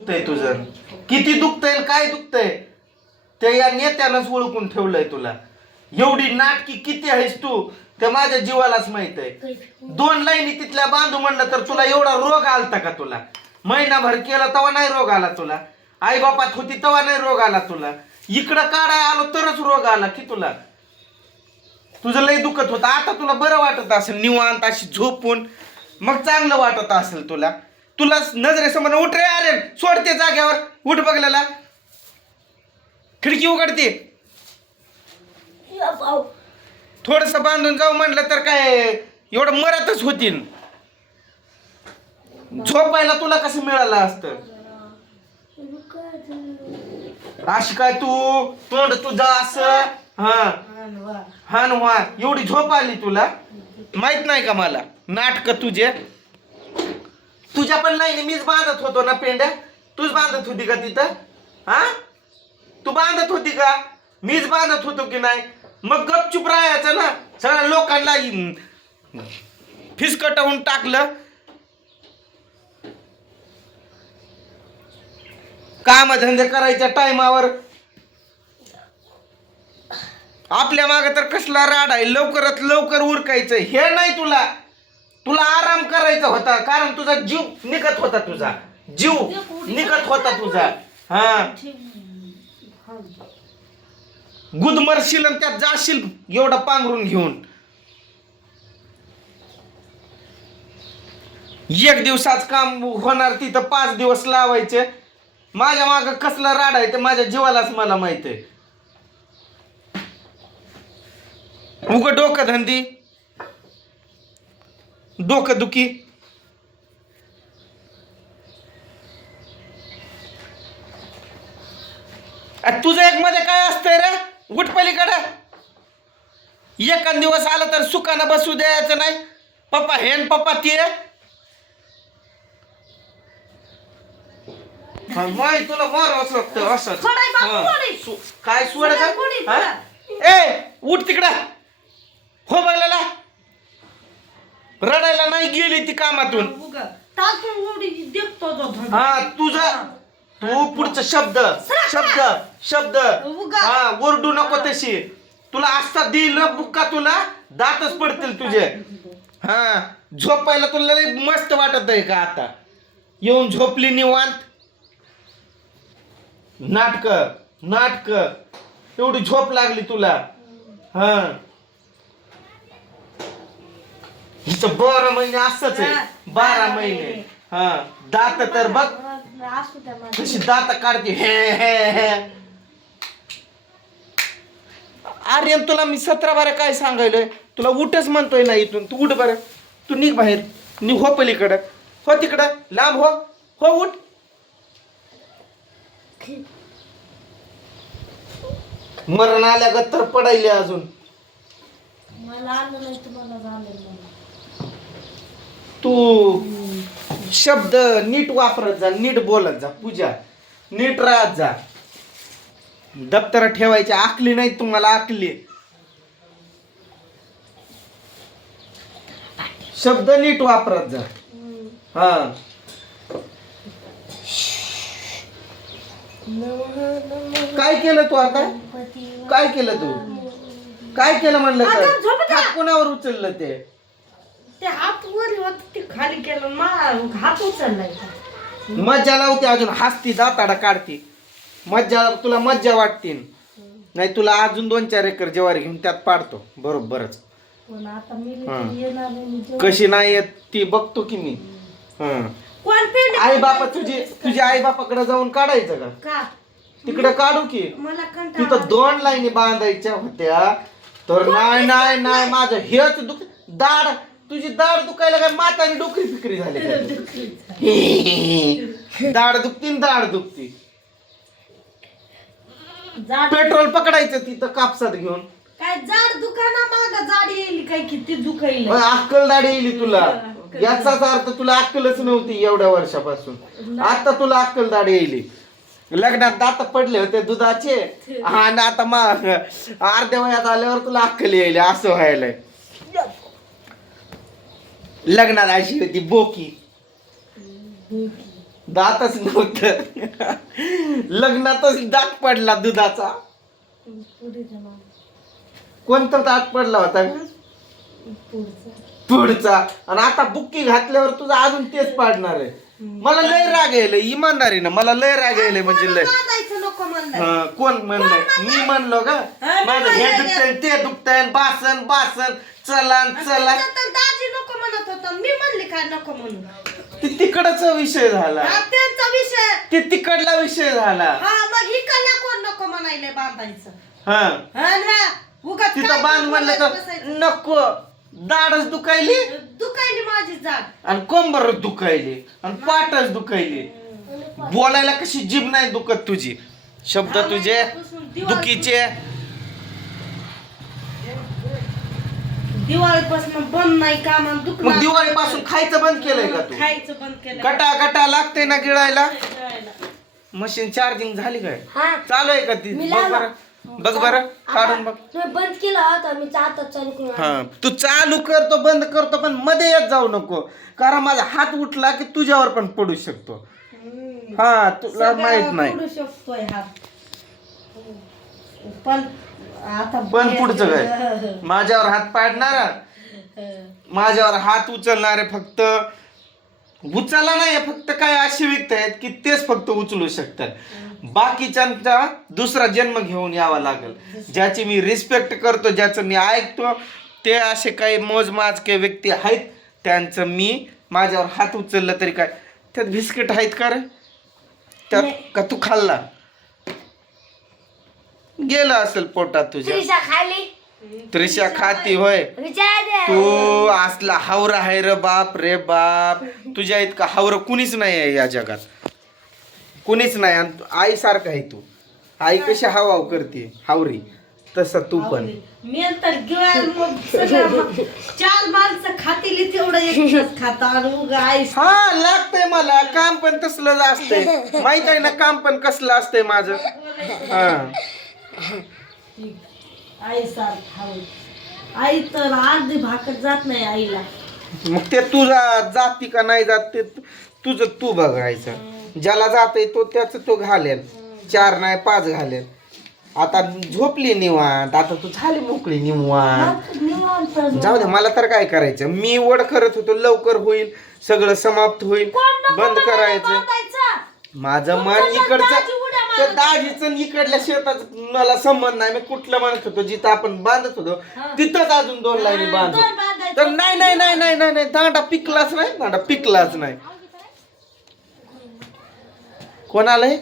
दुखतंय तुझं किती दुखतंय काय दुखतंय ते या नेत्यानंच ओळखून ठेवलंय तुला. एवढी नाटकी किती आहेस तू ते माझ्या जीवालाच माहित आहे. 2 लाईनी तिथल्या बांधू म्हणलं तर तुला एवढा रोग आलता का? तुला महिनाभर केला तेव्हा नाही रोग आला तुला. आई बापात होती तेव्हा नाही रोग आला तुला. इकडं काढाय आलो तरच रोग आला की तुला. तुझं लय दुखत होतं, आता तुला बरं वाटत असेल निवांत अशी झोपून, मग चांगलं वाटत असेल तुला. तुला नजरेसमोर उठ रे अरे, सोडते जाग्यावर, उठ बघलेला, खिडकी उघडते. थोडस बांधून जाऊ म्हणलं तर काय एवढं मरतच होतील. झोपायला तुला कसं मिळालं असतं? अशी काय तू तोंड तुझं असं हा ना, एवढी झोप आली तुला माहित नाही का मला? नाटक तुझे, तुझ्या पण नाही मीच बांधत होतो ना पेंड्या. तूच बांधत होती का तिथं? हा, तू बांधत होती का? मीच बांधत होतो की नाही? मग गपचूप राहायचं ना. सगळ्या लोकांना फिसकटवून टाकलं. काम धंदे करायच्या टायमावर आपल्या मागे तर कसला राड आहे. लवकरात लवकर उरकायचं हे नाही तुला. तुला आराम करायचा होता, कारण तुझा जीव निघत होता. तुझा जीव निघत होता तुझा. हा, गुदमरशील आणि त्यात जाशील एवढं पांघरून घेऊन. 1 दिवसाच काम होणार तिथं 5 दिवस लावायचे. माझ्या माग कसला राड आहे ते माझ्या जीवालाच मला माहित आहे. उग डोकं धंदी, डोकं दुखी. तुझं एक मध्ये काय असतंय रे? उठ पलीकडे. एका दिवस आलं तर सुखानं बसू द्यायचं नाही. पप्पा हेन पप्पा ते. माय तुला मारावंच लागतं असं. काय सोड का? ए उठ तिकडं. हो बघलेला, रडायला नाही गेली ती कामातून. हा तुझा तू पुढचं शब्द शब्द शब्द हा ओरडू नको तशी. तुला असता देईल ना बुक्का, तुला दातच पडतील तुझे. हा, झोपायला तुला लय मस्त वाटत आहे का आता? येऊन झोपली निवांत. नाटक नाटक, एवढी झोप लागली तुला. हा, हिचं 12 महिने असंच आहे. 12 महिने. हा, दात तर बघ कशी दात काढते. हे हे हे. अरे तुला मी 17 बारा काय सांगायलोय? तुला उठच म्हणतोय ना इथून. तू उठ बरं, तू निघ बाहेर. निघ हो पलीकडं, हो तिकडं लांब हो. हो उठ. मरण आल्यागत तर पडायले अजून. तू शब्द नीट वापरत जा, नीट बोलत जा. पूजा नीट राहत जा. दप्तर ठेवायची आकली नाही तुम्हाला, आकली. शब्द नीट वापरत जा. हा, काय केलं तू आता? काय केलं तू? काय केलं म्हणलं तर? हात कोणावर उचललं ते? हात वर होत ते खाली केलं, हात उचललाय. मज्जा लावते अजून, हसती दाताडा काढती. मज्जा, तुला मज्जा वाटते नाही? तुला अजून 2-4 एकर ज्वारी घेऊन त्यात पाडतो बरोबरच. कशी नाही येत ती बघतो की मी. आई बापा तुझी आई बापाकडे जाऊन काढायचं का? तिकडे काढू की. तिथं 2 लाईनी बांधायच्या होत्या तर नाही नाही नाही. माझं हेच दुख, दाढ तुझी दाढ दुखायला काय म्हातारी डोकरी फिकरी झाली का? दाढ दुखती दाढ दुखती. पेट्रोल पकडायचं तिथं कापसात घेऊन. काय जाड दुकाना माग जाड येईल काय? किती दुखाईल? अक्कल दाढ येईल तुला. याचाच अर्थ तुला अक्कलच नव्हती एवढ्या वर्षापासून. आता तुला अक्कल दाढ येईल. लग्नात दात पडले होते दुधाचे आणि आता अर्ध्या वयात आल्यावर तुला अक्कल येईल. असं व्हायलंय. लग्नात अशी होती बोकी. दातच नव्हतं. लग्नातच दात पडला दुधाचा. पुढे जा मामा. कोणता दात पडला होता? पुढचा. पुढचा. आणि आता बुक्की घातल्यावर तुझा अजून तेच पाडणार आहे. मला लय राग यायला इमानदारी ना, मला लय राग यायला म्हणजे लय. बांधायचं नको म्हणलं. हा, कोण म्हणलंय? मी म्हणलो का? माझं हे दुखतंय ते दुखतंय, बासन बासन चला चला. तर दाजी नको म्हणत होता, मी म्हणले काय नको म्हणून. ते तिकडचा विषय झाला, हा, त्यांचा विषय. ते तिकडला विषय झाला. हा मग इकडला कोण नको म्हणायले बांधायचं. हा हा ना, उगाच तिथं काय बांध म्हणलं तर बसायचं. नको. दाढच दुखायली दुखायली माझी जाग. आणि कंबर दुखायली आणि पाठच दुखायली. बोलायला कशी जीभ नाही दुखत तुझी, शब्द तुझे दुखीचे. दिवाळीपासून बंद नाही काम मग दिवाळीपासून खायचं बंद केलंय का तू? खायचं बंद केलं. गटा गटा लागते ना गिळायला. मशीन चार्जिंग झाली काय? चालू आहे का ती? बघ बरं, बघ बरं, काढून बघ. बंद केला होता मी आता चालू करू. हा, तू चालू करतो बंद करतो पण मध्ये येत जाऊ नको, कारण माझा हात उठला की तुझ्यावर पण पडू शकतो. हा, तुला माहित नाही. पडू शकतोय हात. पण आता पण पुढचं काय? माझ्यावर हात पाडणारा, माझ्यावर हात उचलणारे फक्त उचलला नाही, फक्त काय असे व्यक्ती आहेत की तेच फक्त उचलू शकतात. बाकीच्यांचा दुसरा जन्म घेऊन यावा लागेल. ज्याची मी रिस्पेक्ट करतो, ज्याचं मी ऐकतो, ते असे काही मोजमाजके व्यक्ती आहेत. त्यांचं मी माझ्यावर हात उचलला तरी काय त्यात बिस्किट आहेत का रे? त्यात का तू खाल्ला? गेला असेल पोटात तुझ्या. त्रिशा खाली. त्रिशा खाती होय. तू असला हावर आहे रे बाप रे बाप. तुझ्या इतका हावर कुणीच नाही आहे या जगात, कुणीच नाही. आणि आई सारखं आहे तू. आई कशी हाव करते हावरी, तसं तू पण. मी तर चार माणसं खातील तेवढं एकच खाता. हा, लागतंय मला काम पण तसलं असतंय. माहित आहे ना काम पण कसलं असतंय माझं. हा, आई सारखं आई तर अर्धी भाकर जात नाही आईला. मग ते तुझा जाती का नाही जात ते तुझं तू बघायचं. ज्याला जाते तो त्याच तो घालेल, 4 नाही 5 घालेल. आता झोपली निवांत, आता तू झाली मोकळी निवांत. जाऊ दे, मला तर काय करायचं. मी वड करत होतो, लवकर होईल सगळं समाप्त होईल, बंद करायचं. माझं मन इकडचं, त्या दाजीचं इकडल्या शेताचं मला संबंध नाही. मी कुठलं म्हणत होतो जिथं आपण बांधत होतो तिथंच अजून 2 लाईनी बांधतो. तर नाही नाही नाही नाही नाही नाही, दांडा पिकलाच नाही, दांडा पिकलाच नाही. कोण आलंय?